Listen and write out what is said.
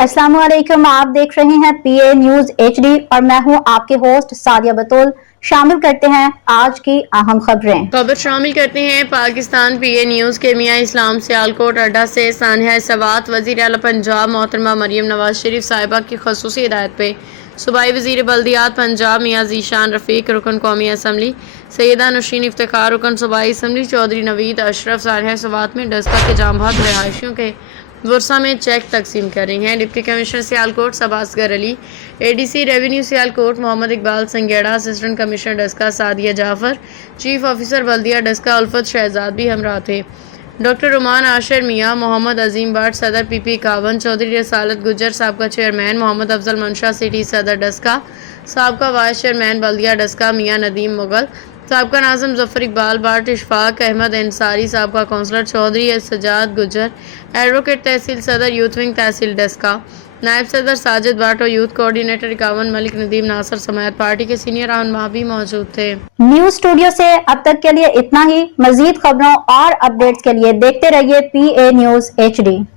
अस्सलाम वालेकुम, आप देख रहे हैं पीए न्यूज एचडी और मैं हूं आपके होस्ट सादिया बतूल। शामिल करते हैं आज की अहम खबर शामिल करते हैं पाकिस्तान पीए न्यूज के मियाँ इस्लाम सियालकोट अड्डा से सानिया सवात वज़ीर आला पंजाब मोहतरमा मरियम नवाज शरीफ साहिबा की खसूसी हिदायत पे सूबाई वज़ीर बल्दियात पंजाब मियाँ ज़ीशान रफ़ीक रुकन कौमी असम्बली सैयदा नौशीन इफ्तिखार रुकन सूबाई असम्बली चौधरी नवीद अशरफ सानिया सवात में डस्का के जामबाद रहायशियों के वर्षा में चेक तकसीम कर रही हैं। Deputy commissioner Sialkot Saba Asghar Ali, ADC revenue Sialkot Mohammad Iqbal Sangera, assistant commissioner Daska Sadia Jafar, chief officer बल्दिया डस्का उल्फत शहजाद भी हमरा थे। डॉक्टर रुमान आशिर मियाँ, मोहम्मद अजीम बाट सदर पीपी 51, चौधरी रसालत गुजर साबका चेयरमैन, मोहम्मद अफजल मंशा सिटी सदर डस्का, साबका वाइस चेयरमैन बल्दिया डस्का मियाँ नदीम मुगल, साबका नाज़िम ज़फ़र इकबाल बाट, इशफाक अहमद अंसारी, साबका कौंसलर चौधरी सजाद गुजर, एडवोकेट तहसील सदर यूथ विंग तहसील डस्का, नायब सदर साजिद बाट और यूथ कोऑर्डिनेटर 51 मलिक नदीम नासर समायत पार्टी के सीनियर रहनुमा भी मौजूद थे। न्यूज स्टूडियो से अब तक के लिए इतना ही। मजीद खबरों और अपडेट्स के लिए देखते रहिए पीए न्यूज एचडी।